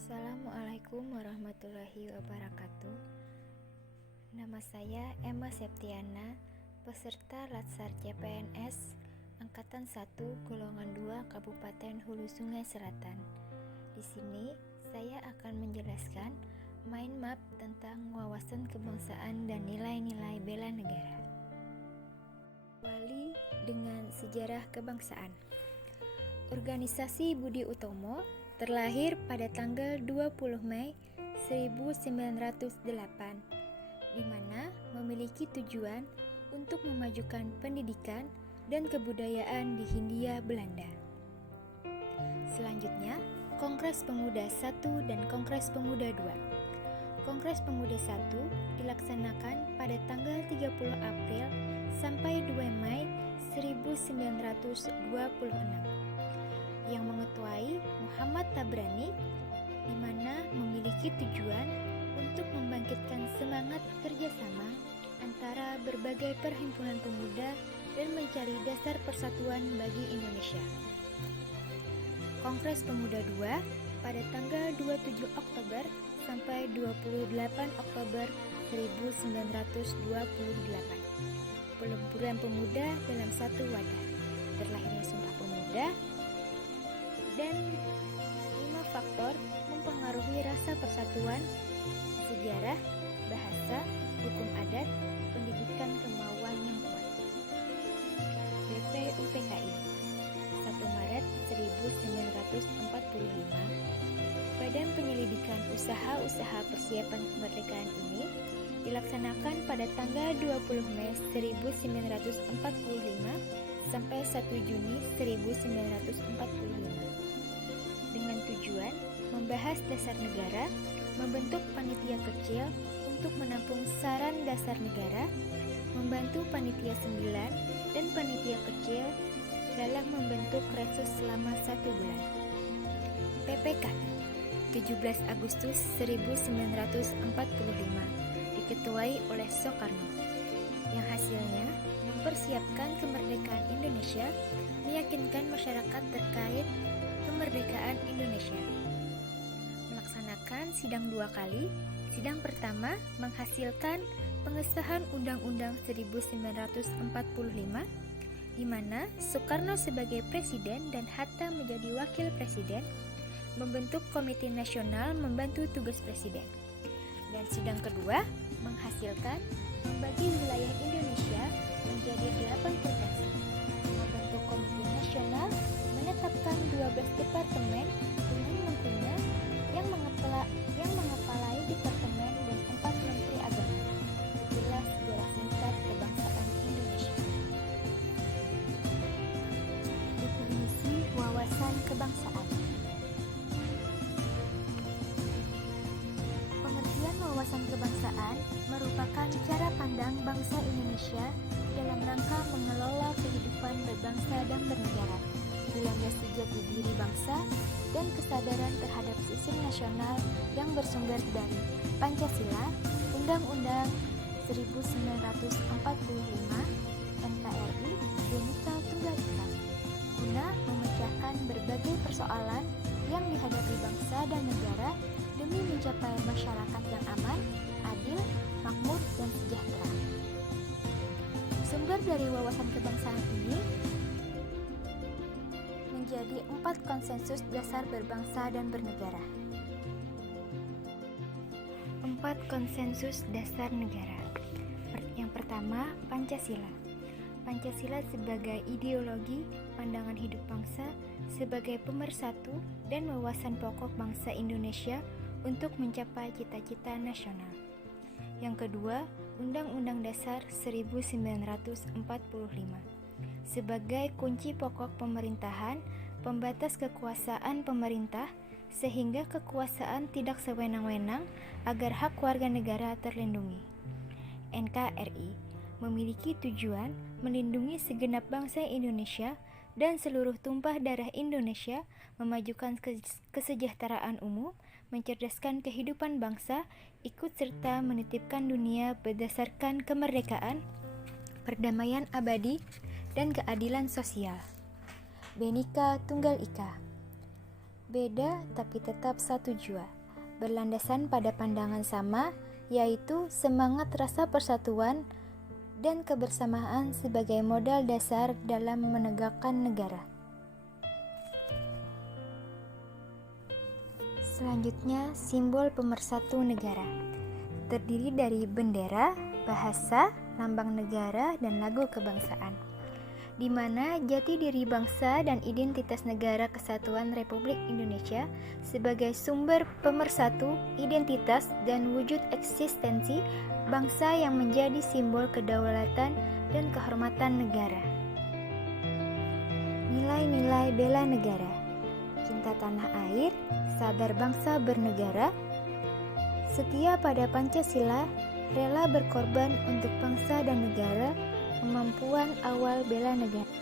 Assalamualaikum warahmatullahi wabarakatuh. Nama saya Emma Septiana, peserta Latsar CPNS Angkatan 1 Golongan 2 Kabupaten Hulu Sungai Selatan. Di sini saya akan menjelaskan mind map tentang wawasan kebangsaan dan nilai-nilai bela negara. Awali dengan sejarah kebangsaan. Organisasi Budi Utomo terlahir pada tanggal 20 Mei 1908, di mana memiliki tujuan untuk memajukan pendidikan dan kebudayaan di Hindia Belanda. Selanjutnya, Kongres Pemuda I dan Kongres Pemuda II. Kongres Pemuda I dilaksanakan pada tanggal 30 April sampai 2 Mei 1926. Yang mengetuai Muhammad Tabrani, di mana memiliki tujuan untuk membangkitkan semangat kerjasama antara berbagai perhimpunan pemuda dan mencari dasar persatuan bagi Indonesia. Kongres Pemuda II pada tanggal 27 Oktober sampai 28 Oktober 1928. Pelumpuran pemuda dalam satu wadah, terlahirnya Sumpah Pemuda, dan 5 faktor mempengaruhi rasa persatuan: sejarah, bahasa, hukum adat, pendidikan, kemauan yang kuat. BPUPKI 1 Maret 1945. Badan Penyelidikan Usaha-usaha Persiapan Kemerdekaan ini dilaksanakan pada tanggal 20 Mei 1945 sampai 1 Juni 1945. Dengan tujuan membahas dasar negara, membentuk panitia kecil untuk menampung saran dasar negara, membantu panitia 9 dan panitia kecil dalam membentuk Resus selama 1 bulan. PPK 17 Agustus 1945 diketuai oleh Soekarno, yang hasilnya mempersiapkan kemerdekaan Indonesia, meyakinkan masyarakat terkait kemerdekaan Indonesia. Melaksanakan sidang 2 kali. Sidang pertama menghasilkan pengesahan Undang-Undang 1945, di mana Soekarno sebagai presiden dan Hatta menjadi wakil presiden, membentuk Komite Nasional membantu tugas presiden. Dan sidang kedua menghasilkan membagi wilayah Indonesia menjadi 8 provinsi, membentuk Komite Nasional, menetapkan 12 departemen dengan menterinya yang mengepalai departemen dan 4 menteri agama. Itulah sejarah singkat kebangsaan Indonesia. Definisi wawasan kebangsaan. Pengertian wawasan kebangsaan merupakan cara pandang bangsa Indonesia dalam rangka mengelola kehidupan berbangsa dan bernegara, dilandasi jati diri bangsa dan kesadaran terhadap sistem nasional yang bersumber dari Pancasila, Undang-Undang 1945, NKRI, Bhinneka Tunggal Ika, guna memecahkan berbagai persoalan yang dihadapi bangsa dan negara demi mencapai masyarakat yang aman, adil, makmur, dan sejahtera. Sumber dari wawasan kebangsaan ini menjadi 4 konsensus dasar berbangsa dan bernegara. 4 konsensus dasar negara. Yang pertama, Pancasila. Pancasila sebagai ideologi, pandangan hidup bangsa, sebagai pemersatu dan wawasan pokok bangsa Indonesia untuk mencapai cita-cita nasional. Yang kedua, Undang-Undang Dasar 1945 sebagai kunci pokok pemerintahan, pembatas kekuasaan pemerintah, sehingga kekuasaan tidak sewenang-wenang agar hak warga negara terlindungi. NKRI memiliki tujuan melindungi segenap bangsa Indonesia dan seluruh tumpah darah Indonesia, memajukan kesejahteraan umum, mencerdaskan kehidupan bangsa, ikut serta menitipkan dunia berdasarkan kemerdekaan, perdamaian abadi, dan keadilan sosial. Bhinneka Tunggal Ika Beda tapi tetap satu jua, berlandasan pada pandangan sama, yaitu semangat rasa persatuan dan kebersamaan sebagai modal dasar dalam menegakkan negara. Selanjutnya, simbol pemersatu negara. Terdiri dari bendera, bahasa, lambang negara, dan lagu kebangsaan. Di mana jati diri bangsa dan identitas negara kesatuan Republik Indonesia sebagai sumber pemersatu identitas dan wujud eksistensi bangsa yang menjadi simbol kedaulatan dan kehormatan negara. Nilai-nilai bela negara, cinta tanah air, sadar bangsa bernegara, setia pada Pancasila, rela berkorban untuk bangsa dan negara, kemampuan awal bela negara.